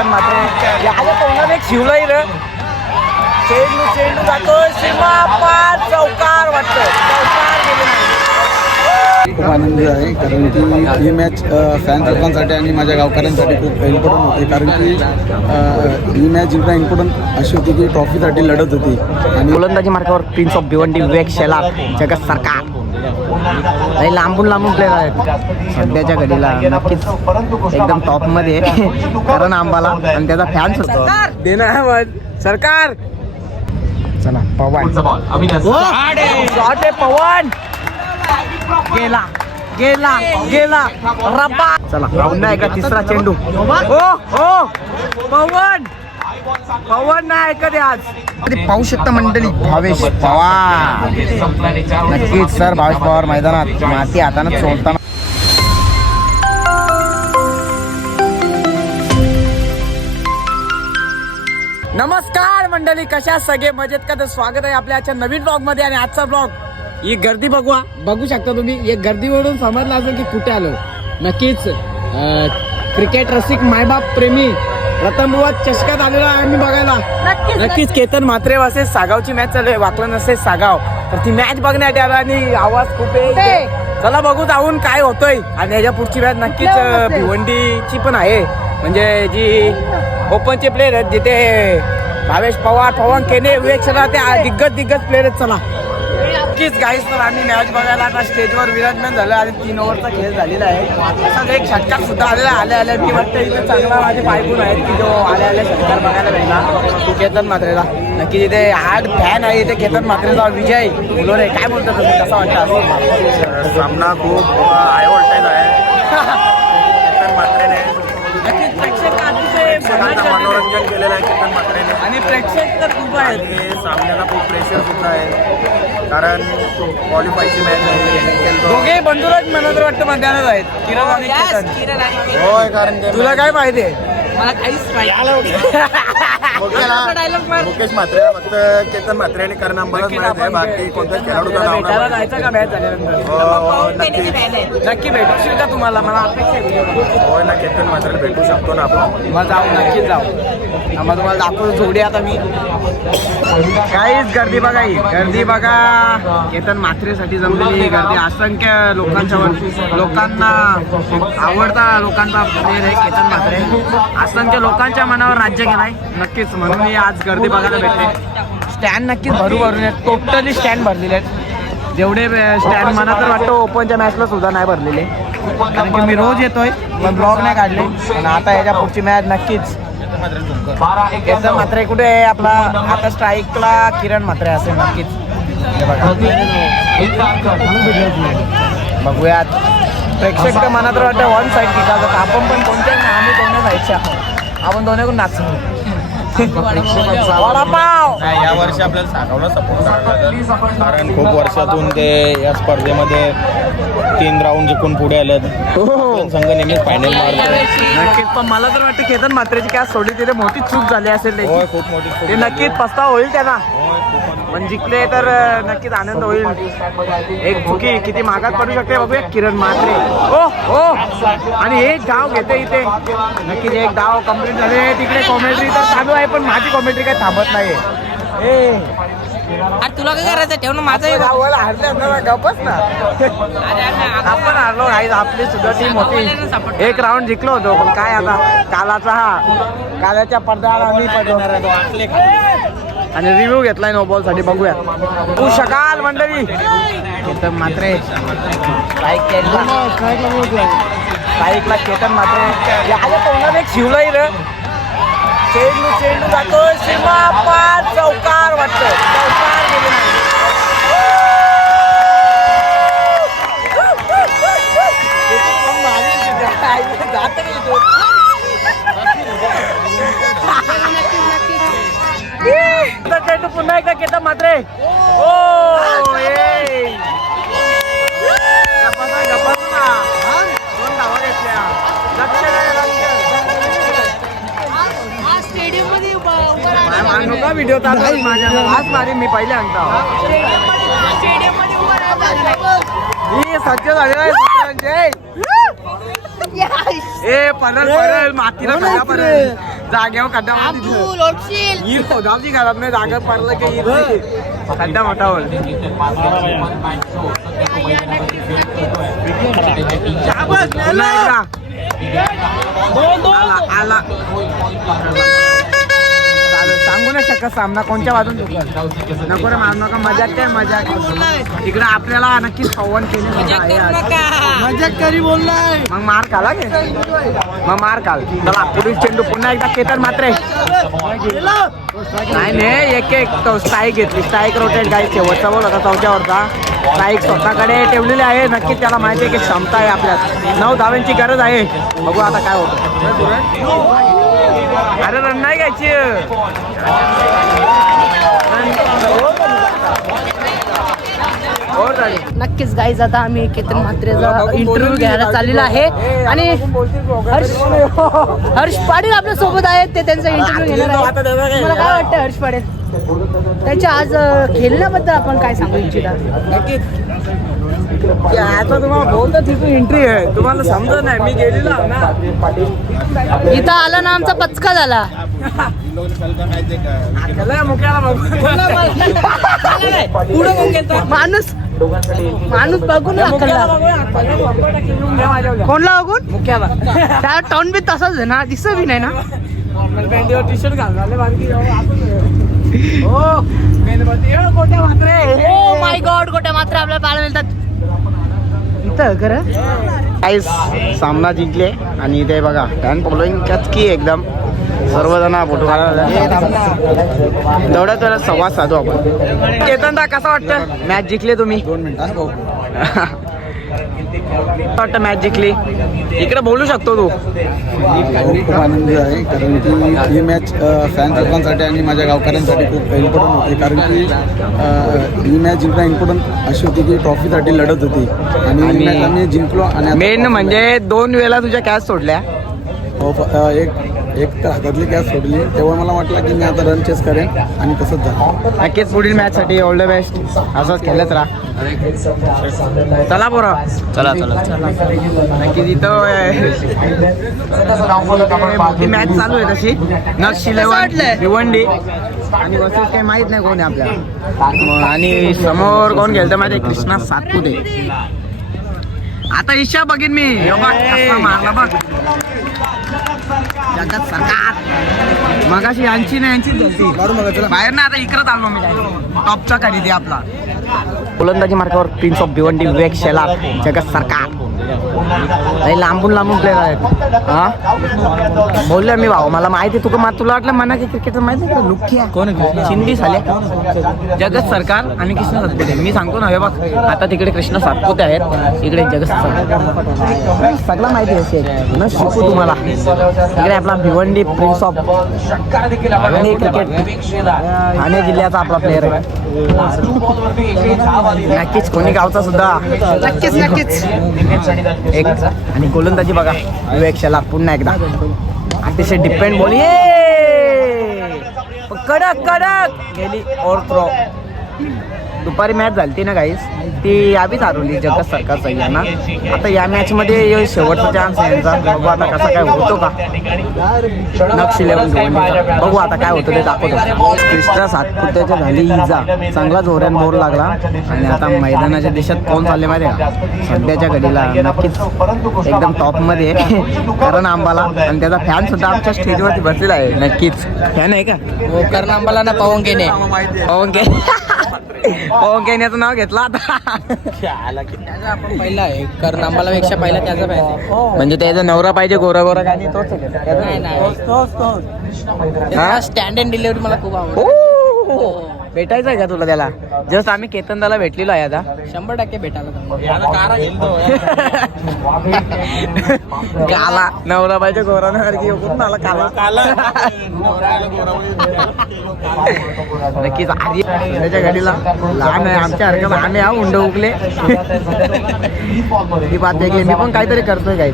केतन मात्र याच्या तोंडात एक शिवलाही र. चेंडू चेंडू जातोय. सीमा पार चौकार वाटतं चौकार गेले नाही. खूप आनंदी आहे कारण की ही मॅच फॅन लोकांसाठी आणि माझ्या गावकऱ्यांसाठी खूप इम्पॉर्टंट होती. कारण की ही मॅच जिंकणं इम्पॉर्टंट अशी होती की ट्रॉफीसाठी लढत होती. आणि गोलंदाजी मार्गावर प्रिन्स ऑफ भिवंडी विवेक शेलार जगत सरकार. लई लांबून लांबून प्लेअर आहेत. सध्याच्या घडीला नक्कीच एकदम टॉपमध्ये करण आंबाला आणि त्याचा फॅन होतो. देणार सरकार! चला पवन. पवन. गेला गेला गेला. रब्बा. चला पुन्हा एकदा तिसरा चेंडू? हो हो पवन. पवन नाही ऐकत आज. अरे पाहू शकता मंडळी भावेश पवार. नक्कीच सर भावेश पवार मैदानात माती हातानं सोडताना नमस्कार मंडळी कशा सगळे? मजेत का? तर स्वागत आहे आपल्या आजच्या नवीन ब्लॉगमध्ये आणि आजचा ब्लॉग ही गर्दी बघवा बघू शकता तुम्ही. एक गर्दीवरून समजलं असेल की कुठे आलो. नक्कीच क्रिकेट रसिक मायबाप प्रेमी रतनबुवा चषकात आलेला आहे आम्ही बघायला. नक्कीच केतन म्हात्रे वासे सागावची मॅच चालू आहे. वाकलं नसे सागाव. तर ती मॅच बघण्यात आला आणि आवाज खूप आहे चला बघू जाऊन काय होतोय. आणि याच्या पुढची मॅच नक्कीच भिवंडीची पण आहे. म्हणजे जी ओपनचे प्लेयर आहेत जिथे भावेश पवार पवन केने विवेक शर्मा ते दिग्गज दिग्गज प्लेयर आहेत. चला. नक्कीच गाईस तर आम्ही मॅच बघायला आता स्टेजवर विराजमान झालं आणि तीन ओव्हरचा खेळ झालेला आहे. तसाच एक षटकार सुद्धा आलेला आल्या आल्या मी वाटतं इथे चांगला माझे पायगुण आहेत की जो आल्या आल्या षटकार बघायला भेटला. तो केतन मात्रेला नक्की इथे आठ फॅन आहे इथे केतन मात्रेचा विजय. बोलोरे काय बोलतो तुम्ही कसा वाटतं सामना खूप व्होल्टेज आहे. केतन मात्रेने नक्कीच प्रेक्षक अतिशय मनोरंजन केलेलं आहे केतन मात्रेने आणि प्रेक्षक तर खूप आहेत. आणि सामन्याला खूप प्रेशर सुद्धा आहे. कारण क्वालिफायची मॅच आहे दोघे बंधुराज मला तर वाटतं मध्यानच आहेत. किरण आणि केतन होय कारण ते तुला काय माहिती आहे? मला काहीच मुकेशला- मुकेश म्हात्रे फक्त केतन म्हात्रे आणि करण अंबालाच माहीत आहे. बाकी कोणत्याच खेळाडूचं नाव भेटायला नाही. जायचं का मॅच झाल्यानंतर हो, हो, नक्की. नक्की भेटशील का तुम्हाला. मला अपेक्षा आहे. होय ना केतन म्हात्रेला भेटू शकतो ना आपण. मग जाऊ नक्कीच जाऊ. मग तुम्हाला दाखवतो जोडी आता मी. काहीच गर्दी बघा ही. गर्दी बघा. केतन मात्रेसाठी जमलेली ही गर्दी. असंख्य लोकांच्या वर लोकांना आवडता लोकांचा प्लेअर आहे केतन मात्रे असंख्य लोकांच्या मनावर राज्य केलाय. नक्कीच. म्हणून मी आज गर्दी बघायला भेटते. स्टँड नक्कीच भरू भरून आहेत. टोटली स्टँड भरलेले आहेत. जेवढे स्टँड मला तर वाटतं ओपनच्या मॅचला सुद्धा नाही भरलेले. कारण की मी रोज येतोय पण ब्लॉग नाही काढले. आणि आता याच्या पुढची मॅच नक्कीच. एकदम मात्र कुठे आहे आपला आता स्ट्राईकला किरण मात्र असेल नक्कीच. बघूयात. प्रेक्षक तर मनात तर वाटतं वन साईड टिकावं आपण पण कोणत्या आम्ही दोन्ही साईडचे आहोत. आपण दोन्हीकडून नाचू वडापाव नाही या वर्षी आपल्याला सागावला सपोर्ट लागेल कारण खूप वर्षातून ते या स्पर्धेमध्ये तीन राऊंड जिंकून पुढे आलेत हो. संघ नेहमीच फायनल नक्कीच पण मला तर वाटतं केतन म्हात्रेची काय सोडली तिथे मोठी चूक झाली असेल खूप मोठी. नक्कीच पस्तावा होईल त्यांना. पण जिंकले तर नक्कीच आनंद होईल. एक चुकी किती मागात पडू शकते बघूया. किरण म्हात्रे. ओ हो आणि एक डाव घेते इथे. नक्कीच एक डाव कंप्लीट झाले. तिकडे कॉमेंट्री तर चालू आहे पण माझी कॉमेंट्री काही थांबत नाही ए. अरे तुला काय करायचं? ठेव ना माझं हरले ना गपच ना. आपण हारलो काही आपली सुद्धा टीम होती. एक राऊंड जिंकलो होतो पण काय आता? कालाचा हा. कालाच्या पडद्यावर आम्ही पडलो. आणि रिव्ह्यू घेतलाय नो बॉलसाठी बघूया तू शकाल मंडळी. केतन मात्रे. बाईक बाईकला केतन मात्रे. तोंडात एक शिवलाही र. चेंडू चेंडू जातोय. सीमा पार चौकार वाटतं चौकार गेले नाही जात नाही तो. आता चेंडू पुन्हा एकदा केतन मात्रे. ओ व्हिडिओ माझ्या आज मारी मी पहिले आणतो. ही सज्ज झालेला आहे. ए परल परल. मातीला परल. जागेवर खड्डा होता तिथे. अब्दुल ओळखशील ही खोदावची घरात नाही जागा पडलं की ही नाही. खड्डा मोठा. आला सांगू नाही शकत सामना कोणत्या बाजून नको रे मारू नका. मजाक काय मजाक इकडे आपल्याला नक्कीच करू केले मजाक करी बोललाय. मग मार खाला मग मार खाल चला पुढील चेंडू पुन्हा एकदा केतन मात्र. नाही नाही एक एक स्ट्राईक घेतली. स्ट्राईक रोटेट गाई शेवटचा बोल होता चौथ्यावरचा. स्ट्राईक स्वतःकडे ठेवलेली आहे. नक्कीच त्याला माहिती आहे की क्षमता आहे आपल्यात. नऊ धाव्यांची गरज आहे. बघू आता काय होतं. अरे रन नाही घ्यायची. नक्कीच गाईज आता आम्ही केतन म्हात्रेचा इंटरव्ह्यू घ्यायला चाललेला आहे. आणि हर्ष हर्ष पाटील आपल्यासोबत आहेत ते त्यांचा इंटरव्ह्यू घेणार आहे मला काय वाटतं हर्ष पाटील? त्यांच्या आज खेळण्याबद्दल आपण काय सांगू इच्छिता? नक्कीच. ते आता तुम्हाला बोलतो तिथून एंट्री आहे. तुम्हाला समजत नाही. मी गेलेलो ना. इथं आला ना आमचा पचका झाला. माणूस माणूस बघून. कोणला बघून? मुख्याला त्या टॉन बी तसाच आहे ना. दिसत बी नाही ना. पॅन्टीवर टी शर्ट घालणार बारकी हो. ओ माय गॉड गोट्या मात्र आपल्याला पाहायला मिळतात. इथं खरं? गाईस सामना जिंकले आणि इथे बघा फॅन फॉलोईंग की एकदम. सर्वजण फोटो काढायला तेवढ्याच वेळेला संवाद साधू आपण. केतन दा कसं वाटतं मॅच जिंकले तुम्ही. दोन मिनिटं. भाऊ कसं वाटतं मॅच जिंकली इकडे बोलू शकतो तू. खूप आनंदी आहे कारण की ही मॅच फॅन लोकांसाठी आणि माझ्या गावकऱ्यांसाठी खूप इम्पॉर्टंट होती. कारण की ही मॅच जिंकणं इम्पॉर्टंट अशी होती की ट्रॉफीसाठी लढत होती. आणि ही मॅच आम्ही जिंकलो आणि मेन म्हणजे दोन वेळा तुझ्या कॅच सोडल्या. हो, एक एक तर हातातली कॅच सोडली. तेव्हा मला वाटलं की मी आता रन चेस करेन आणि तसंच झालं नक्कीच पुढील मॅच साठी ऑल द बेस्ट असंच खेळत राहा. चला पोरं. चला चला. नक्कीच इथं मॅच चालू आहे तशी. नक्ष वाटलंय? भिवंडी आणि वर्सेस काही माहीत नाही कोण आहे आपल्याला. आणि समोर कोण खेळतं माहिती आहे? कृष्णा सातपुते. आता ईशा बघीन मी. मारला बघ. जगात सरकार. मगाशी यांची गलती मग चला बाहेर ना आता इकडं आलो मी. टॉपचा खरेदी आपला. गोलंदाजी मार्कावर प्रिन्स ऑफ भिवंडी विवेक शेलार जगत सरकार. लांबून लांबून प्लेअर आहेत. हा? बोललो मी भाऊ मला माहिती आहे, तुका मा- तुला वाटलं म्हणा की क्रिकेट माहिती आहे का? लुक्की कोण चिंदी झाले जगत सरकार आणि कृष्ण सातपुते. मी सांगतो ना हे बघ आता तिकडे कृष्ण सातपुते आहेत इकडे जगत सरकार. सगळं माहिती आहे शेख. न शिकू तुम्हाला. इकडे आपला भिवंडी प्रिन्स ऑफ आणि क्रिकेट ठाणे जिल्ह्याचा आपला प्लेअर आहे. नक्कीच कोणी गावचा सुद्धा. नक्कीच नक्कीच. एक आणि गोलंदाजी बघा. विवेक शेलार पुन्हा एकदा. अतिशय डिपेंड बोल कडक कडक! गेली ओर थ्रो दुपारी मॅच झाली ना गाईस ती यावीच हरवली जगत सरकार सह्यांना आता या मॅच मध्ये शेवटचा चान्स यांचा. बघू आता कसा काय होतो का. नक्ष इलेव्हन बघू आता काय होतं ते दाखवतो. कृष्णा सातपुत्याच्या झाली इजा. चांगला जोऱ्यान बोर लागला. आणि आता मैदानाच्या देशात कोण चालले माहिती का? सध्याच्या घडीला नक्कीच एकदम टॉपमध्ये आहे. करण आंबाला. आणि त्याचा फॅन सुद्धा आमच्या स्टेजवरती बसलेला आहे. नक्कीच. फॅन आहे का? हो कर्ण आंबाला ना पवन केने. पवन केण्याचं नाव घेतलं आता. आपण पहिला आहे. कर्ण आंबाला पेक्षा पहिला त्याचा पाहिजे. म्हणजे त्याचा नवरा पाहिजे गोरा गोरा गाणी तोच आहे का? नाही नाही. हा? स्टँड अँड डिलिव्हरी मला खूप आवडतं. भेटायचं आहे का तुला त्याला? जस्ट आम्ही केतनदाला भेटलेलो आहे आता. शंभर टक्के भेटायला काला नवरा पाहिजे गोरा सारखी कुठून आला काला. नक्कीच. आधी त्याच्या गाडीला. लहान आहे. आमच्या सारखं लहान आहे हा उंड उगले ही बात वेगळी मी पण काहीतरी करतोय काही.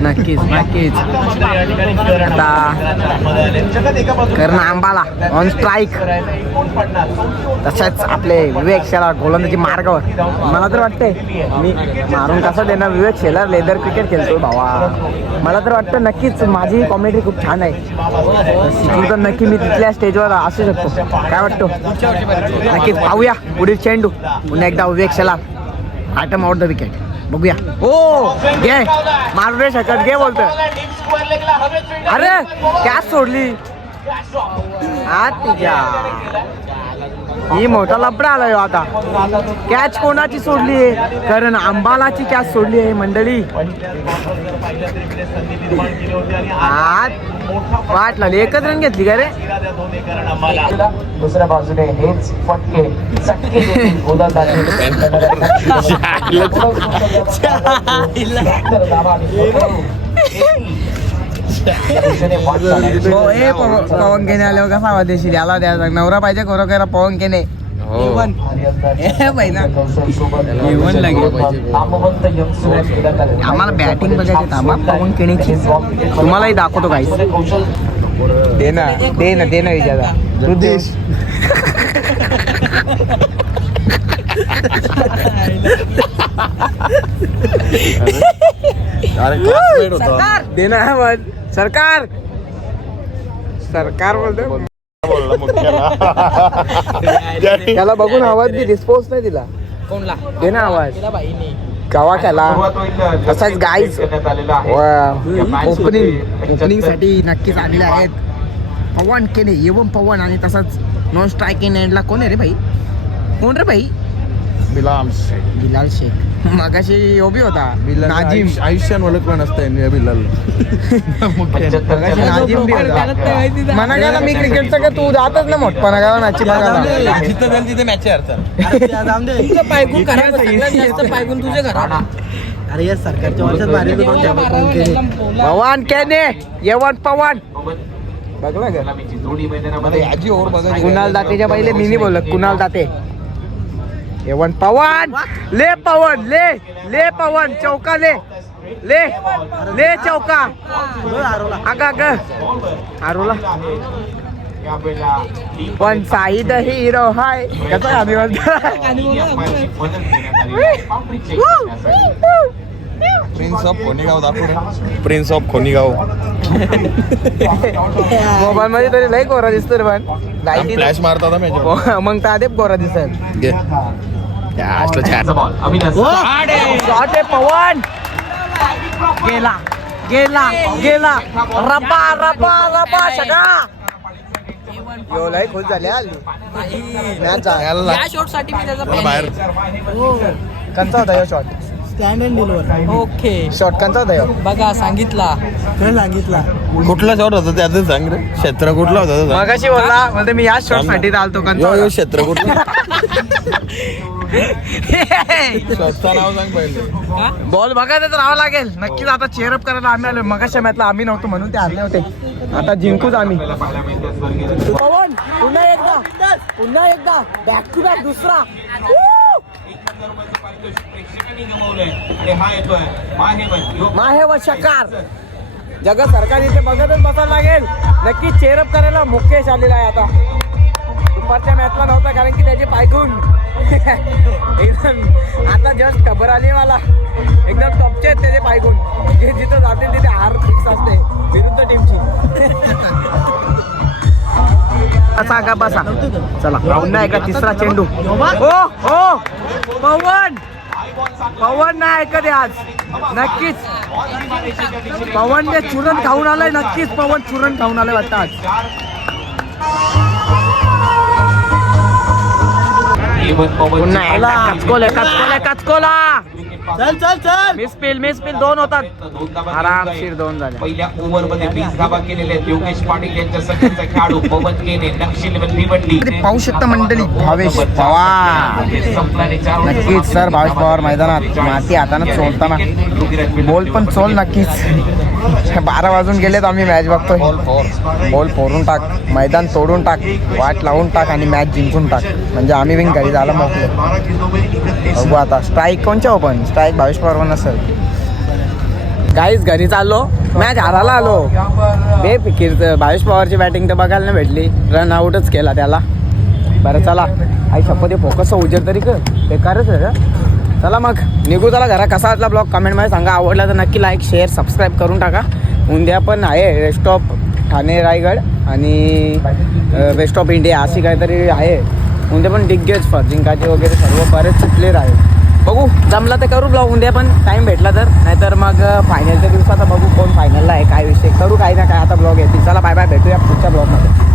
नक्कीच नक्कीच. आता करण आंबाला. ऑन स्ट्राईक तशाच आपले विवेक शेलार गोलंदाजी मार्गावर. मला तर वाटतंय मी मारून कसं देणार? विवेक शेलार लेदर क्रिकेट खेळतो भावा. मला तर वाटतं नक्कीच माझी कॉमेडी खूप छान आहे. शिकली तर नक्की मी तिथल्या स्टेजवर असू शकतो. काय वाटतो? नक्कीच पाहूया पुढील चेंडू. पुन्हा एकदा Vivek Shelar. Item out the wicket बघूया. ओ घे. मारू शकत घे बोलतो अरे कॅच सोडली. आत ही मोठा लपडा आलाय आता. कॅच कोणाची सोडली आहे? कारण अंबालाची कॅच सोडली आहे मंडळी. आत वाट लागली. एकच रन घेतली का रे? दुसऱ्या बाजूने हेच फटके. ए पव- पवन केने आल्यावर कसा आवाज देशील याला द्यायचा नवरा पाहिजे खरं करा पवन केने. आम्हाला बॅटिंग बघायची थांबा पवन केनेची तुम्हालाही दाखवतो काही दे ना दे ना दे ना विचारा रुद्देश दे ना आवाज सरकार! सरकार बोलतो त्याला बघून आवाज दे रिस्पॉन्स नाही दिला. कोणला? दे ना आवाज. गावा केला तसाच गाईज ओपनिंग ओपनिंगसाठी नक्कीच आलेले आहेत. पवन केने एवम पवन आणि तसंच नॉन स्ट्रायकिंग एंडला कोण आहे रे भाई कोण रे भाई बिलाल शेख. मगाशी ओबी होता. नाजिम. आयुष्यान ओळख पण असतं बिल्लाल. मना गेला मी क्रिकेटचं का तू जातच ना मोठपणा गावा मॅची बघायला पायगुण खराब सगळ्यात जास्त पायगुण तुझे घरात अरे या सरकारच्या वर्षात भारी पवन केने यवन पवन. बघला का? जोडी मैदानामध्ये आजी ओव्हर बघायची. कुणाल दातेच्या पहिले मी नाही बोलत कुणाल दाते. एवन पवन. ले पवन ले ले पवन चौका ले. ले ले चौका. अग अग आरोला. पण साईद हिरो हाय. कसं आम्ही बोलतो प्रिन्स ऑफ खोनीगाव दाखव प्रिन्स ऑफ खोनीगाव मोबाईल मध्ये तरी लई गोरा दिसतो रे पण. लाइट फ्लॅश मारता होता माझ्या मग आधीच गोरा दिसत असलं छान बॉल अविनाश शॉट आहे पवन! गेला. गेला. गेला. रबा रबा रबा सगळा. यो लय खुश झाले हल्ली मॅच आहे या शॉटसाठी मी त्याचा बाहेर. कंचा होता यो shot stand and deliver okay shot कंचा होता यो. बघा सांगितला. सांगितला? कुठला शॉट होता त्याचं सांग रे. क्षेत्र कुठला होता. मगाशी बोलला म्हणजे मी याच शॉटसाठी आलतो यो यो कंचा क्षेत्र कुठलं? बॉल बघायचं तर राहावं लागेल. नक्कीच आता चेअरअप करायला आम्ही आलो मगाच्या मॅचला आम्ही नव्हतो म्हणून ते हरले होते. आता जिंकूच आम्ही. पवन पुन्हा एकदा. पुन्हा एकदा. बॅक टू बॅक दुसरा. माहे व शकार. जगत सरकार इथे बघतच बसायला लागेल. नक्कीच चेअरअप करायला मुकेश आलेला आहे आता. दुपारच्या मॅचला नव्हता कारण की त्याचे पायगुण एकदम आता जस्ट खबर आली मला. एकदम टॉपचे आहेत त्याचे बायकून जे जिथं जातील तिथे हार फिक्स असते. विरुद्ध टीमची बसा का बसा. चला पुन्हा एका तिसरा चेंडू. हो हो पवन! पवन नाही ऐकत आज. नक्कीच. पवन पवनने चुरण खाऊन आलाय नक्कीच पवन चुरण खाऊन आलाय वाटतं आज. पुन्हा एकदा कचकोले कचकोले कचकोला. चल चल चल. मिस पिल मिस पिल दोन होतात. आरामशीर दोन झाले. पहिल्या ओव्हरमध्ये वीस धावा केलेल्या आहेत. योगेश पाटील यांच्या सखीचा खेळाडू पवन केने नक्षील तरी पाहू शकता मंडळी. भावेश पवार. नक्कीच सर भावेश पवार मैदानात. माती हातानं चोलताना बॉल पण चोल नक्कीच. बारा वाजून गेलेत आम्ही मॅच बघतोय. बॉल फोडून टाक मैदान तोडून टाक वाट लावून टाक आणि मॅच जिंकून टाक. म्हणजे आम्ही बिन घरी जायला मोकलो बघू आता. स्ट्राईक कोणच्या ओपन स्ट्राईक भावेश पवार पण असेल काहीच घरी चाललो. मॅच हारायला आलो. बेफिकीर भावेश पवारची बॅटिंग तर बघायला नाही भेटली. रन आउटच केला त्याला. बरं चला. आई शपथ फोकस उजेड तरी कर. बेकारच आहे. चला मग. निघू चला घरा. कसा असला ब्लॉग कमेंटमध्ये सांगा. आवडला तर नक्की लाईक शेअर सबस्क्राईब करून टाका. उद्या पण आहे रेस्ट ऑफ ठाणे रायगड आणि वेस्ट ऑफ इंडिया अशी काहीतरी आहे. उद्या पण दिग्गज जिंकाचे वगैरे सर्व बरेचसे प्लेअर आहेत बघू. जमला तर करू ब्लॉग उद्या पण टाईम भेटला तर. नाहीतर मग फायनलच्या दिवसात बघू कोण फायनलला आहे काय विषय. करू काही ना काय. आता ब्लॉग येतील चला बाय बाय भेटूया पुढच्या ब्लॉगमध्ये